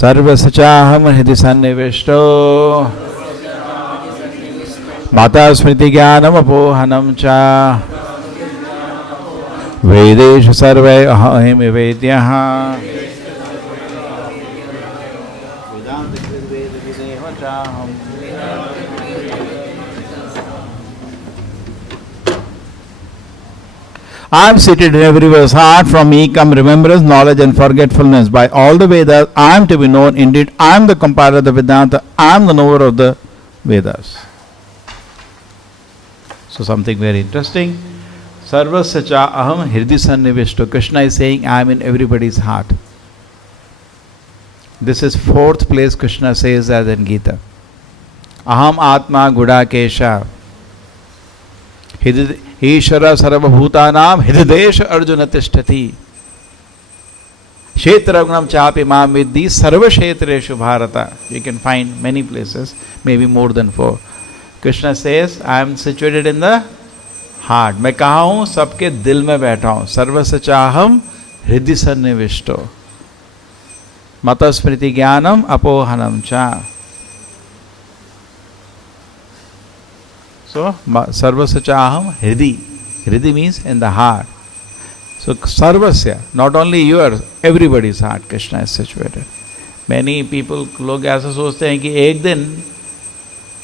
सर्वसचाहम हृदि सन्निविष्टो माता स्मृति ज्ञानम अपोहनम च वेदेषु सर्वे अहम वेद्यः I am seated in everyone's heart. From me come remembrance, knowledge and forgetfulness. By all the Vedas, I am to be known. Indeed, I am the compiler of the Vedanta. I am the knower of the Vedas. So something very interesting. Sarvasya cha aham hridhi sannivishto. Krishna is saying, I am in everybody's heart. This is fourth place Krishna says as in Gita. Aham atma gudakesha. Ishvara sarvabhutanam hridesha arjuna tishtati. Kshetragnam chapi mam vidhi sarva kshetreshu bharata. You can find many places, maybe more than 4. Krishna says, I am situated in the heart. मैं कहा हूँ सबके दिल में बैठा हूँ. सर्वस्य चाहम हृदि सन्निविष्टो मत स्मृति ज्ञानम अपोहनम चा. So, sarvasya chaham hridi. Hridi means in the heart. So, sarvasya, not only yours, everybody's heart, Krishna is situated. Many people, लोग ऐसा सोचते हैं कि एक दिन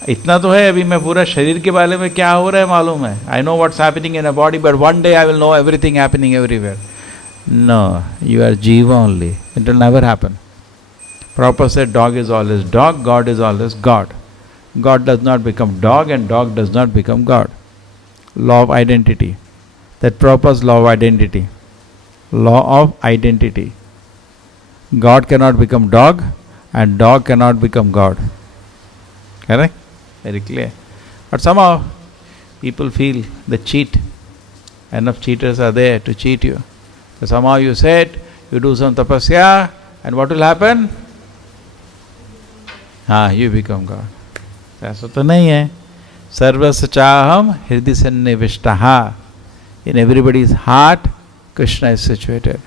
इतना तो है अभी मैं पूरा शरीर के बारे में क्या हो रहा है मालूम है. I know what's happening in a body, but one day I will know everything happening everywhere. No, you are Jiva only. It will never happen. Prabhupada said dog is always dog, God is always God. God does not become dog and dog does not become God. Law of identity. That Prabhupada's law of identity. Law of identity. God cannot become dog and dog cannot become God. Correct? Very clear. But somehow people feel they cheat. Enough cheaters are there to cheat you. So somehow you said, you do some tapasya and what will happen? You become God. ऐसा तो नहीं है. सर्वस्य चाहम हृदि सन्निविष्टः. In everybody's heart, Krishna is situated.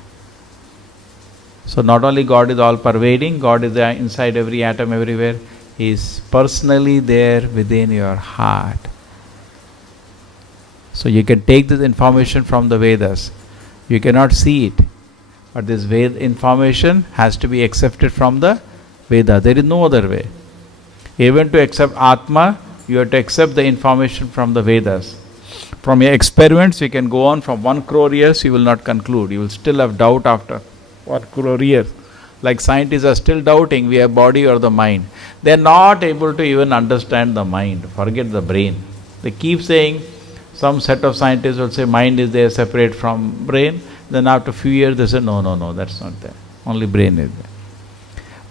So not only God is all pervading, God is inside every atom everywhere. He is personally there within your heart. So you can take this information from the Vedas. You cannot see it. But this Veda information has to be accepted from the Veda. There is no other way. Even to accept Atma, you have to accept the information from the Vedas. From your experiments, you can go on from 1 crore years, you will not conclude. You will still have doubt after 1 crore years. Like scientists are still doubting we have body or the mind. They are not able to even understand the mind. Forget the brain. They keep saying, some set of scientists will say mind is there separate from brain. Then after a few years they say, no, that's not there. Only brain is there.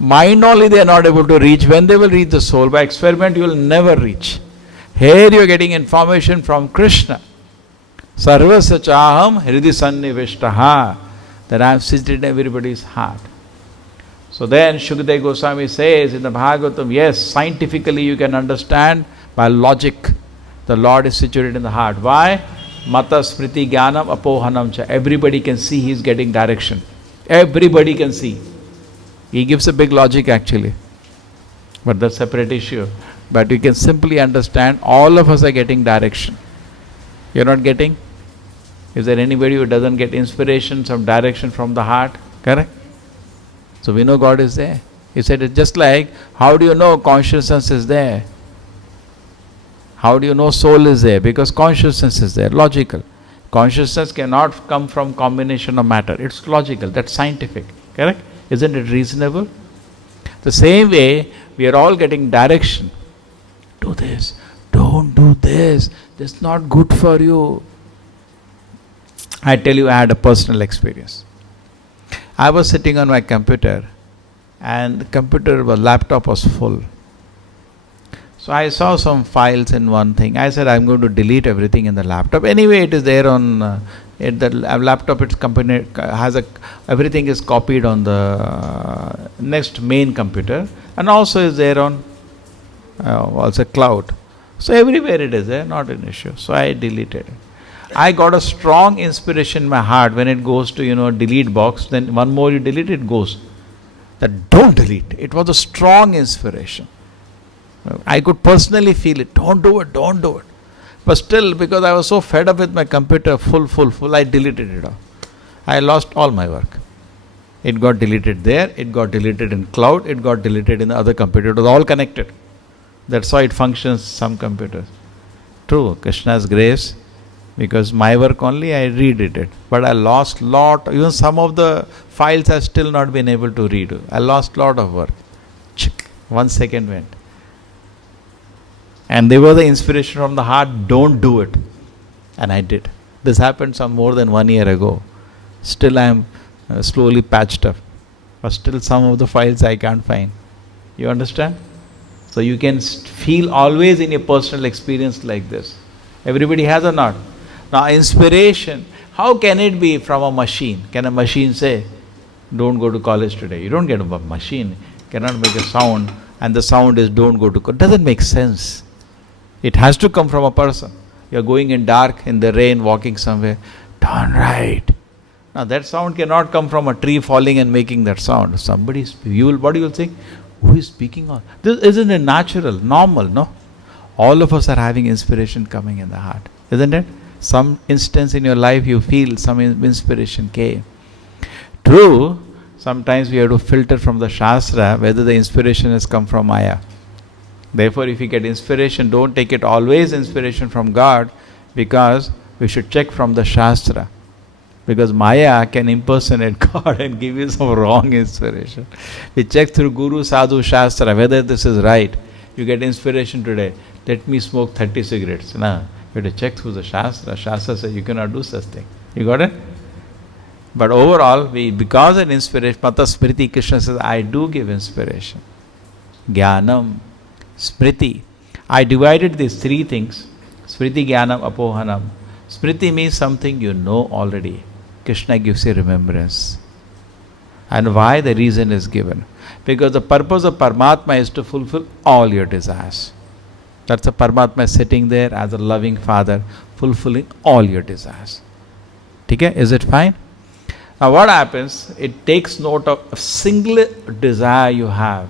Mind only they are not able to reach. When they will reach the soul? By experiment you will never reach. Here you are getting information from Krishna. Sarvasya chaham hridi sannivishtaha. That I am seated in everybody's heart. So then Shukadeva Goswami says in the Bhagavatam, yes, scientifically you can understand by logic the Lord is situated in the heart. Why? Mata smriti jnanam apohanam cha. Everybody can see he is getting direction. Everybody can see. He gives a big logic actually. But that's a separate issue. But you can simply understand all of us are getting direction. You're not getting? Is there anybody who doesn't get inspiration, some direction from the heart? Correct? So we know God is there. He said it's just like, how do you know consciousness is there? How do you know soul is there? Because consciousness is there, logical. Consciousness cannot come from combination of matter. It's logical, that's scientific. Correct? Isn't it reasonable? The same way, we are all getting direction. Do this, don't do this, this is not good for you. I tell you, I had a personal experience. I was sitting on my computer and the laptop was full. So I saw some files in one thing. I said, I'm going to delete everything in the laptop. Anyway, it is there on the laptop. Its company has everything is copied on the next main computer, and also is there on also cloud. So everywhere it is there, not an issue. So I deleted it. I got a strong inspiration in my heart when it goes to delete box. Then one more you delete, it goes. that don't delete. It was a strong inspiration. I could personally feel it. Don't do it, don't do it. But still, because I was so fed up with my computer, full, I deleted it all. I lost all my work. It got deleted there, it got deleted in cloud, it got deleted in the other computer. It was all connected. That's how it functions, some computers. True, Krishna's grace, because my work only, I redid it. But I lost lot, even some of the files I still not been able to read. I lost lot of work. 1 second went. And they were the inspiration from the heart, don't do it. And I did. This happened some more than 1 year ago. Still I am slowly patched up. But still some of the files I can't find. You understand? So you can feel always in your personal experience like this. Everybody has or not? Now inspiration, how can it be from a machine? Can a machine say, don't go to college today? You don't get a machine, cannot make a sound, and the sound is don't go to college. Doesn't make sense. It has to come from a person. You're going in dark, in the rain, walking somewhere, turn right. Now that sound cannot come from a tree falling and making that sound. What do you think? Who is speaking on? This isn't it natural, normal, no? All of us are having inspiration coming in the heart, isn't it? Some instance in your life you feel some inspiration came. True, sometimes we have to filter from the Shastra whether the inspiration has come from Maya. Therefore, if you get inspiration, don't take it always inspiration from God, because we should check from the Shastra. Because Maya can impersonate God and give you some wrong inspiration. We check through Guru, Sadhu, Shastra whether this is right. You get inspiration today, let me smoke 30 cigarettes. No, you have to check through the Shastra. Shastra says you cannot do such thing. You got it? But overall, because of inspiration, Mata Smriti, Krishna says, I do give inspiration. Jnanam, Smriti. I divided these 3 things. Smriti, Jnanam, Apohanam. Smriti means something you know already. Krishna gives you remembrance. And why? The reason is given. Because the purpose of Paramatma is to fulfill all your desires. That's the Paramatma sitting there as a loving father, fulfilling all your desires. Okay? Is it fine? Now what happens? It takes note of a single desire you have.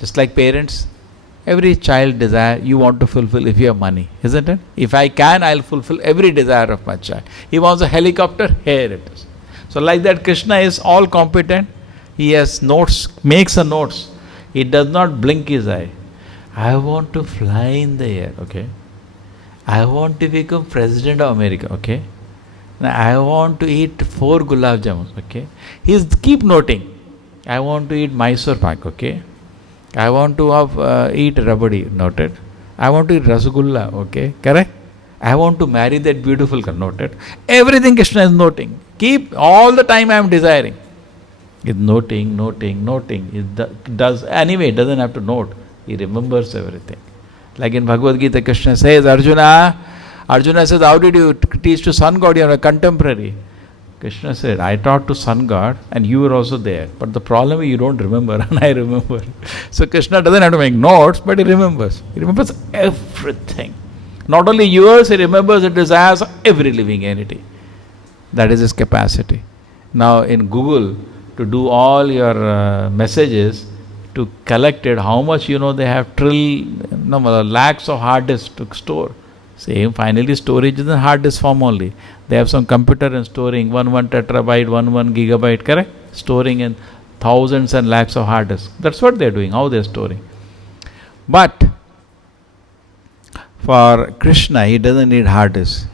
Just like parents, every child desire you want to fulfill if you have money, isn't it? If I can, I'll fulfill every desire of my child. He wants a helicopter, here it is. So like that, Krishna is all competent. He has notes, makes a notes. He does not blink his eye. I want to fly in the air, okay? I want to become president of America, okay? Now I want to eat 4 gulab jamuns, okay? He's keep noting. I want to eat Mysore pak, okay? I want to eat rabadi, noted. I want to eat rasgulla, okay? Correct? I want to marry that beautiful girl, noted. Everything Krishna is noting. Keep all the time I am desiring. It's noting. It does, anyway, it doesn't have to note. He remembers everything. Like in Bhagavad Gita, Krishna says, Arjuna says, how did you teach to sun god? You are a contemporary. Krishna said, I taught to sun god and you were also there. But the problem is you don't remember and I remember. So Krishna doesn't have to make notes, but he remembers. He remembers everything. Not only yours, he remembers the desires of every living entity. That is his capacity. Now in Google, to do all your messages, to collect it, how much they have lakhs of hard disks to store. Same, finally storage is in hard disk form only. They have some computer and storing 1 tetrabyte, 1 gigabyte, correct? Storing in thousands and lakhs of hard disks. That's what they're doing, how they're storing. But for Krishna, he doesn't need hard disk.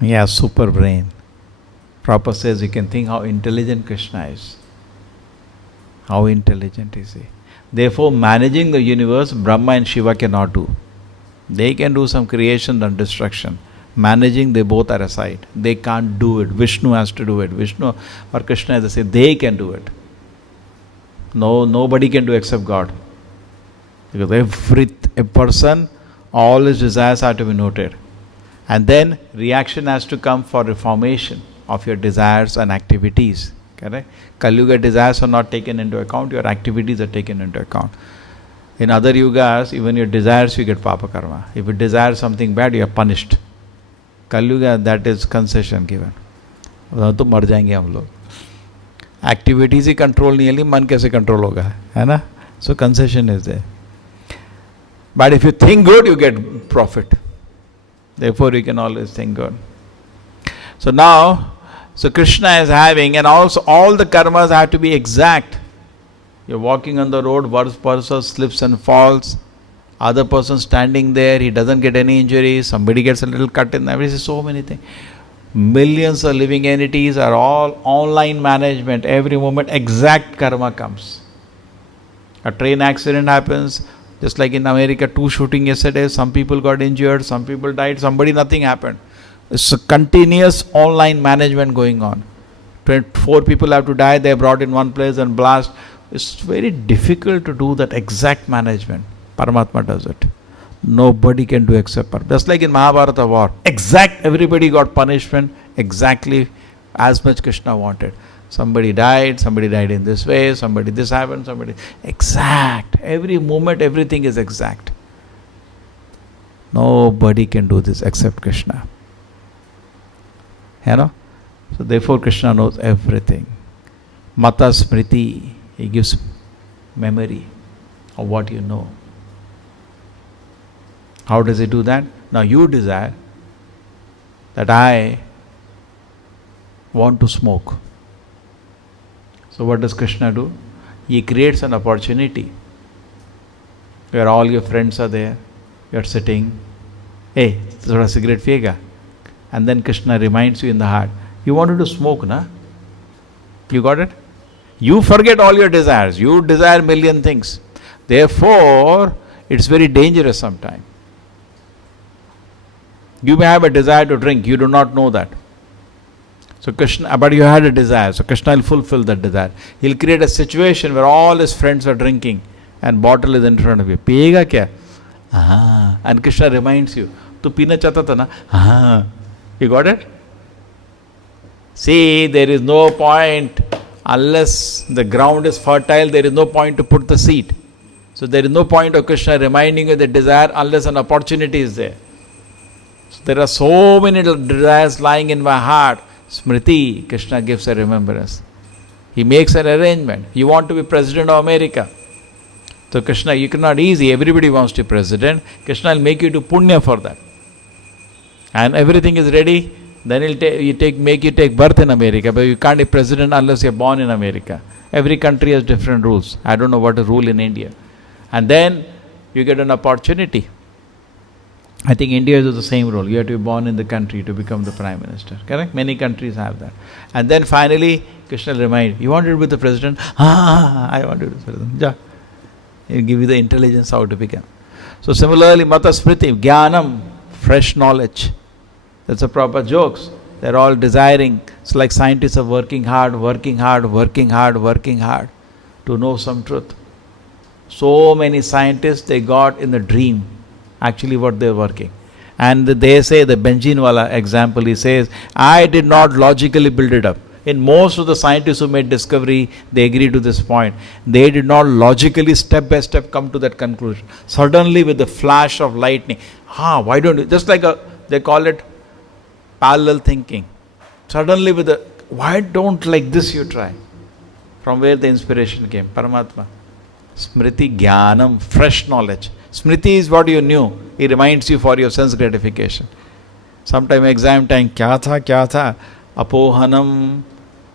He has super brain. Prabhupada says you can think how intelligent Krishna is. How intelligent is he? Therefore, managing the universe, Brahma and Shiva cannot do. They can do some creation and destruction. Managing, they both are aside. They can't do it. Vishnu has to do it. Vishnu or Krishna, as I say, they can do it. Nobody can do except God. Because a person, all his desires have to be noted. And then reaction has to come for reformation of your desires and activities. Correct? Kali Yuga desires are not taken into account, your activities are taken into account. In other yugas, even your desires, you get papa karma. If you desire something bad, you are punished. Kali Yuga, that is concession given. तो मर जाएंगे हम लोग. Activities ही control नहीं है, मन कैसे control होगा, है ना? So concession is there. But if you think good you get profit. Therefore you can always think good. So now, so Krishna is having, and also all the karmas have to be exact. You're walking on the road, one person slips and falls, other person standing there, he doesn't get any injury, somebody gets a little cut in there, so many things. Millions of living entities are all online management. Every moment exact karma comes. A train accident happens, just like in America, 2 shootings yesterday, some people got injured, some people died, somebody, nothing happened. It's a continuous online management going on. 4 people have to die, they are brought in one place and blast. It's very difficult to do that exact management. Paramatma does it. Nobody can do except Paramatma. Just like in Mahabharata war, exact, everybody got punishment exactly as much Krishna wanted. Somebody died in this way, somebody this happened, somebody... Exact. Every moment, everything is exact. Nobody can do this except Krishna. You know? So therefore Krishna knows everything. Mata Smriti, he gives memory of what you know. How does he do that? Now you desire that I want to smoke. So what does Krishna do? He creates an opportunity where all your friends are there, you are sitting, hey, thoda cigarette piyega? And then Krishna reminds you in the heart, you wanted to smoke, na? You got it? You forget all your desires, you desire million things. Therefore, it's very dangerous sometimes. You may have a desire to drink, you do not know that. So Krishna, but you had a desire, so Krishna will fulfill that desire. He'll create a situation where all his friends are drinking and bottle is in front of you. Piyega kya? And Krishna reminds you, tu peena chahta tha na? You got it? See, there is no point, unless the ground is fertile, there is no point to put the seed. So there is no point of Krishna reminding you the desire unless an opportunity is there. So there are so many desires lying in my heart. Smriti, Krishna gives a remembrance. He makes an arrangement. You want to be president of America. So Krishna, you cannot easy, everybody wants to be president. Krishna will make you do punya for that. And everything is ready, then he'll make you take birth in America, but you can't be president unless you're born in America. Every country has different rules. I don't know what is rule in India. And then you get an opportunity. I think India is the same rule. You have to be born in the country to become the Prime Minister. Correct? Many countries have that. And then finally, Krishna will remind, you wanted to be the president? I wanted to be the president. Ja. He'll give you the intelligence how to become. So similarly, Mata Smriti, Jnanam, fresh knowledge. That's a proper jokes. They're all desiring. It's like scientists are working hard to know some truth. So many scientists, they got in the dream actually what they're working. And they say, the Benjinwala example, he says, I did not logically build it up. In most of the scientists who made discovery, they agree to this point. They did not logically, step by step, come to that conclusion. Suddenly with the flash of lightning, why don't you, just like they call it parallel thinking. Suddenly with the, why don't like this you try? From where the inspiration came? Paramatma. Smriti Jnanam, fresh knowledge. Smriti is what you knew. He reminds you for your sense gratification. Sometime exam time, kya tha, apohanam,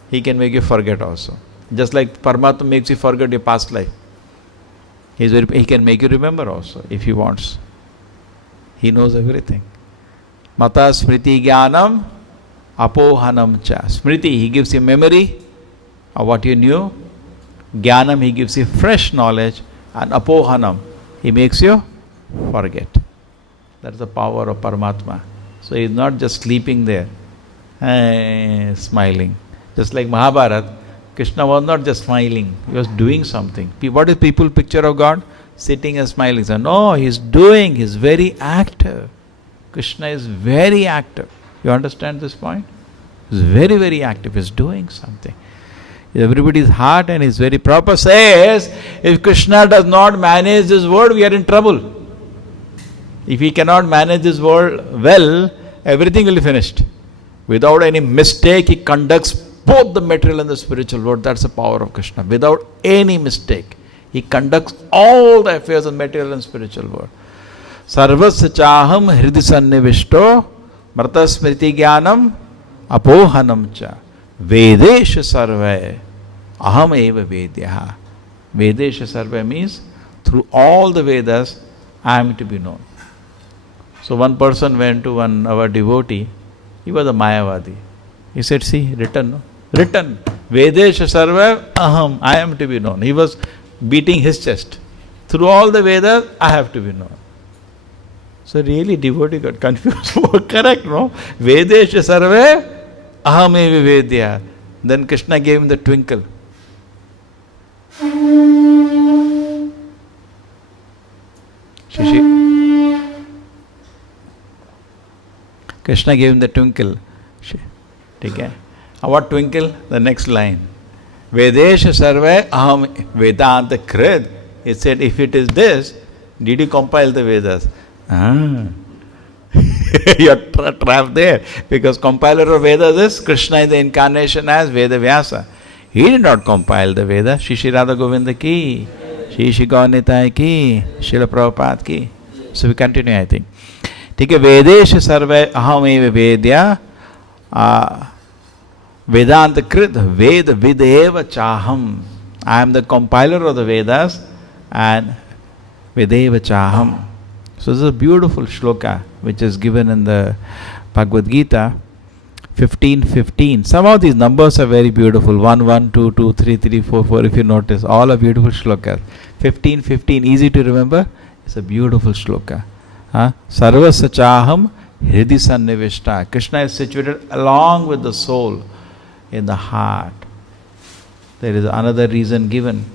he can make you forget also. Just like Paramatma makes you forget your past life. He can make you remember also if he wants. He knows everything. Mata Smriti Jnanam, apohanam cha. Smriti, he gives you memory of what you knew. Jnanam, he gives you fresh knowledge. And apohanam, he makes you forget. That's the power of Paramatma. So he's not just sleeping there, smiling. Just like Mahabharata, Krishna was not just smiling, he was doing something. What is people picture of God? Sitting and smiling. So no, he's doing, he's very active. Krishna is very active. You understand this point? He's very, very active, he's doing something. Everybody's heart and his very proper says, if Krishna does not manage this world, we are in trouble. If he cannot manage this world well, everything will be finished. Without any mistake, he conducts both the material and the spiritual world. That's the power of Krishna. Without any mistake, he conducts all the affairs of material and spiritual world. Sarvasya chaham hridi sannivishto mrata smriti jnanam apohanam cha vedesha sarve aham eva vedyaha. Vedesha sarve means through all the Vedas I am to be known. So one person went to our devotee, he was a Mayavadi. He said, see, written, no? Written, Vedesha sarva aham, I am to be known. He was beating his chest. Through all the Vedas, I have to be known. So really devotee got confused. Correct, no? Vedesha sarva aham eva vedya. Then Krishna gave him the twinkle. Krishna gave him the twinkle. Okay. What twinkle? The next line. Vedesha sarva aham vedanta krid. He said, if it is this, did you compile the Vedas? You're trapped there. Because compiler of Vedas is Krishna in the incarnation as Veda Vyasa. He did not compile the Vedas. Shri Radha Govinda ki, Shri Gaunitai ki, Srila Prabhupada ki. So we continue, I think. ठीक है वेदेश सर्वे अहमेव वेद्या वेदांत कृत वेद विदेव चाहम I am the compiler of the Vedas and Vedeva Chaham. So this is a beautiful shloka which is given in the Bhagavad Gita 15:15. Some of these numbers are very beautiful. 1, 1, 2, 2, 3, 3, 4, 4. If you notice, all are beautiful shlokas. 15:15, easy to remember. It's a beautiful shloka. Sarvasya chaham hridi sannivishta. Krishna is situated along with the soul in the heart. There is another reason given.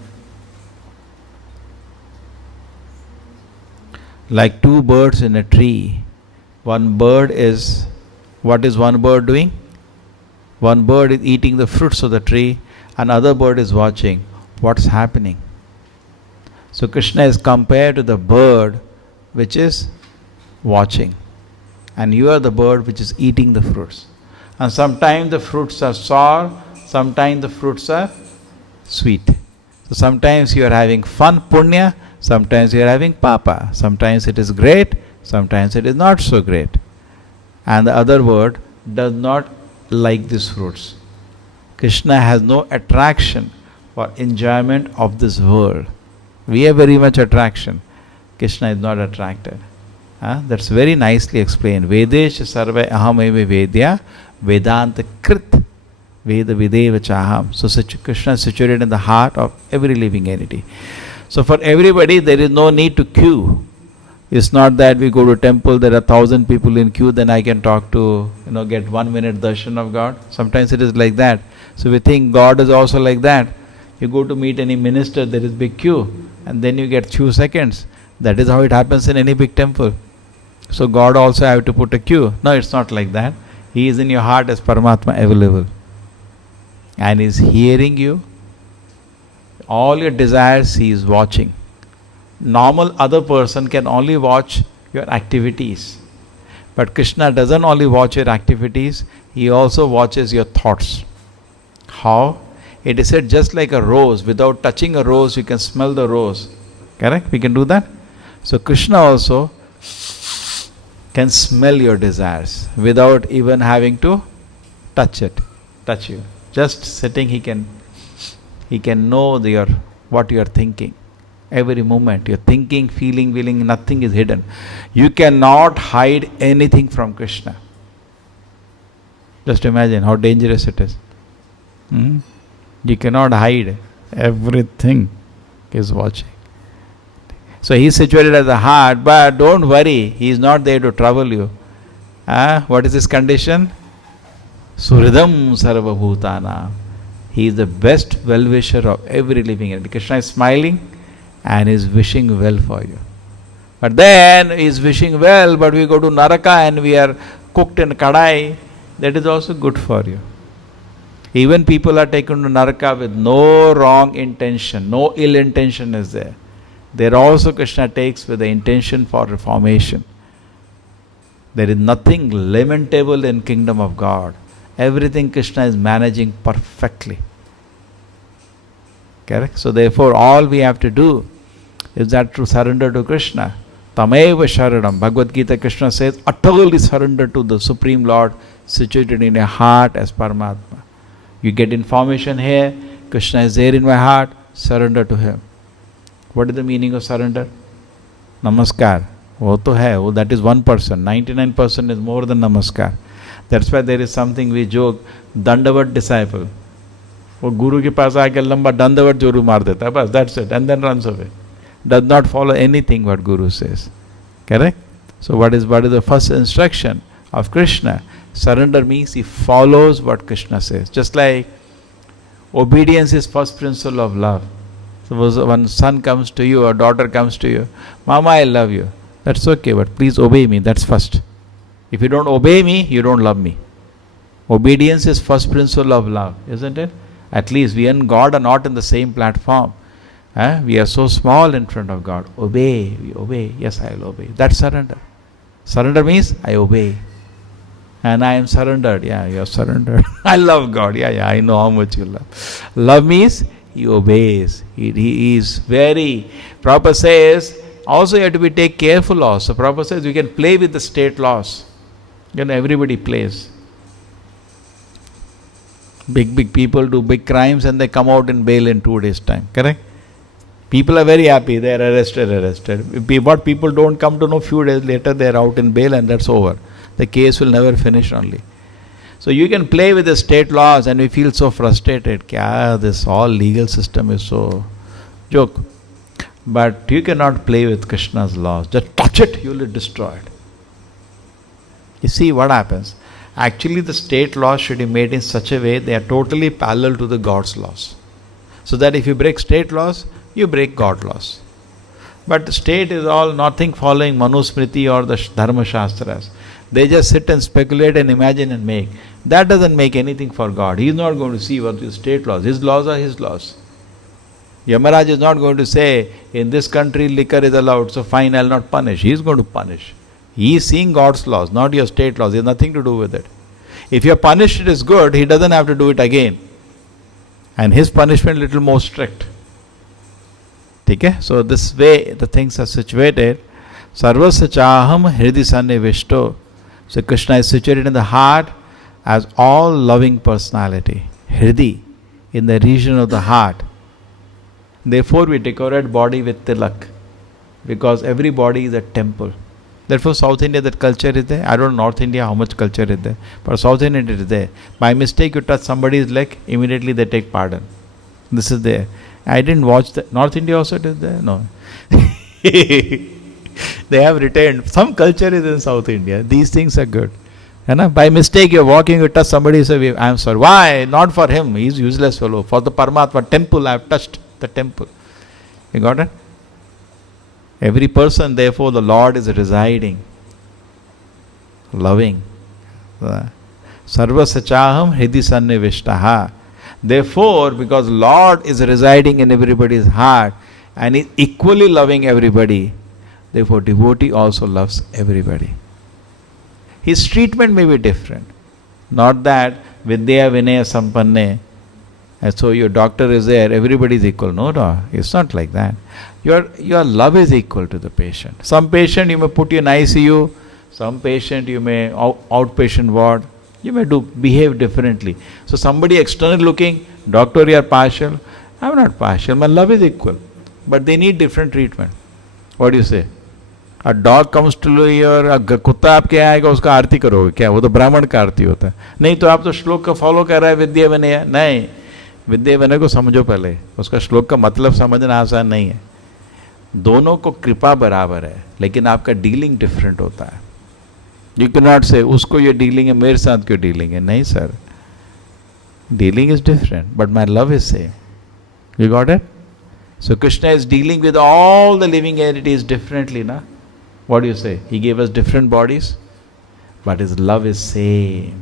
Like two birds in a tree. One bird is, what is one bird doing? One bird is eating the fruits of the tree, another bird is watching what's happening. So Krishna is compared to the bird which is watching, and you are the bird which is eating the fruits. And sometimes the fruits are sour, sometimes the fruits are sweet. So sometimes you are having fun, punya, sometimes you are having papa. Sometimes it is great, sometimes it is not so great. And the other bird does not like these fruits. Krishna has no attraction for enjoyment of this world. We have very much attraction. Krishna is not attracted. That's very nicely explained. Vedesh sarva ahameva vedya vedanta krit veda videva chaham. So Krishna is situated in the heart of every living entity. So for everybody there is no need to queue. It's not that we go to temple, there are 1,000 people in queue, then I can talk to, get 1 minute darshan of God. Sometimes it is like that. So we think God is also like that. You go to meet any minister, there is big queue, and then you get few seconds. That is how it happens in any big temple. So God also have to put a queue. No, it's not like that. He is in your heart as Paramatma available. And He is hearing you. All your desires He is watching. Normal other person can only watch your activities. But Krishna doesn't only watch your activities, He also watches your thoughts. How? It is said just like a rose. Without touching a rose, you can smell the rose. Correct? We can do that. So Krishna also can smell your desires without even having to touch you. Just sitting, he can know what you are thinking. Every moment, you're thinking, feeling, willing, nothing is hidden. You cannot hide anything from Krishna. Just imagine how dangerous it is. You cannot hide. Everything is watching. So He is situated at the heart, but don't worry, He is not there to trouble you. What is His condition? Suhridam sarva bhutana. He is the best well-wisher of every living entity. Krishna is smiling and is wishing well for you. But then He is wishing well, but we go to Naraka and we are cooked in kadai, that is also good for you. Even people are taken to Naraka with no wrong intention, no ill intention is there. There also Krishna takes with the intention for reformation. There is nothing lamentable in kingdom of God. everything Krishna is managing perfectly. Correct? So therefore all we have to do is that to surrender to Krishna. Tameva Sharanam. Bhagavad Gita, Krishna says, utterly surrender to the Supreme Lord situated in your heart as Paramatma. You get information here, Krishna is there in my heart, surrender to Him. What is the meaning of surrender? Namaskar. वो तो है, वो that is 1%. 99% is more than namaskar. That's why there is something we joke, Dandavat disciple. वो गुरु के पास आके लंबा दंडवत जोरू मार देता है, बस that's it, and then runs away. Does not follow anything what Guru says. Correct? So what is the first instruction of Krishna? Surrender means he follows what Krishna says. Just like obedience is first principle of love. Suppose one son comes to you or daughter comes to you, Mama, I love you. That's okay, but please obey me. That's first. If you don't obey me, you don't love me. Obedience is first principle of love, isn't it? At least we and God are not in the same platform. We are so small in front of God. Obey, we obey. Yes, I will obey. That's surrender. Surrender means I obey. And I am surrendered. Yeah, you are surrendered. I love God. Yeah, I know how much you love. Love means he obeys. He is very, Prabhupada says, also you have to be take careful also. Prabhupada says you can play with the state laws. Everybody plays. Big people do big crimes and they come out in bail in 2 days' time. Correct? People are very happy, they are arrested. What people don't come to know, few days later they are out in bail and that's over. The case will never finish only. So you can play with the state laws and we feel so frustrated. This all legal system is so joke. But you cannot play with Krishna's laws. Just touch it, you will be destroyed. You see what happens? Actually the state laws should be made in such a way they are totally parallel to the God's laws. So that if you break state laws, you break God laws. But the state is all nothing following Manusmriti or the Dharma Shastras. They just sit and speculate and imagine and make. That doesn't make anything for God. He is not going to see what the state laws. His laws are His laws. Yamaraj is not going to say, in this country liquor is allowed, so fine, I will not punish. He is going to punish. He is seeing God's laws, not your state laws. He has nothing to do with it. If you are punished, it is good. He doesn't have to do it again. And his punishment little more strict. Okay? So this way the things are situated. Sarvasya chaham hridi sannivishto. So Krishna is situated in the heart as all loving personality. Hridi, in the region of the heart. Therefore we decorate body with tilak. Because every body is a temple. Therefore South India that culture is there. I don't know North India how much culture is there. But South India it is there. By mistake you touch somebody's leg, immediately they take pardon. This is there. I didn't watch that. North India also it is there? No. They have retained. Some culture is in South India. These things are good. By mistake you are walking, you touch somebody, you say, I am sorry. Why? Not for him. He is useless fellow. For the Paramatma temple, I have touched the temple. You got it? Every person, therefore, the Lord is residing. Loving. Sarva sachaham hridi sannivishtaha. Therefore, because Lord is residing in everybody's heart and is equally loving everybody, therefore devotee also loves everybody. His treatment may be different. Not that Vidya Vinaya Sampanne, and so your doctor is there, everybody is equal. No, it's not like that. Your love is equal to the patient. Some patient you may put in ICU, some patient you may outpatient ward. You may behave differently. So somebody external looking, doctor you are partial. I am not partial, my love is equal. But they need different treatment. What do you say? A dog comes to you और कुत्ता आपके आएगा उसका आरती करोगे क्या? वो तो ब्राह्मण का आरती होता है. नहीं तो आप तो श्लोक का फॉलो कर रहा है विद्या विनय. नहीं, विद्या विनय को समझो पहले. उसका श्लोक का मतलब समझना आसान नहीं है. दोनों को कृपा बराबर है, लेकिन आपका डीलिंग डिफरेंट होता है. You cannot say, उसको ये डीलिंग है, मेरे साथ क्यों डीलिंग है? नहीं sir, dealing is different, but my love is same. You got it? So Krishna is dealing with all the living entities differently, na? What do you say? He gave us different bodies, but his love is same.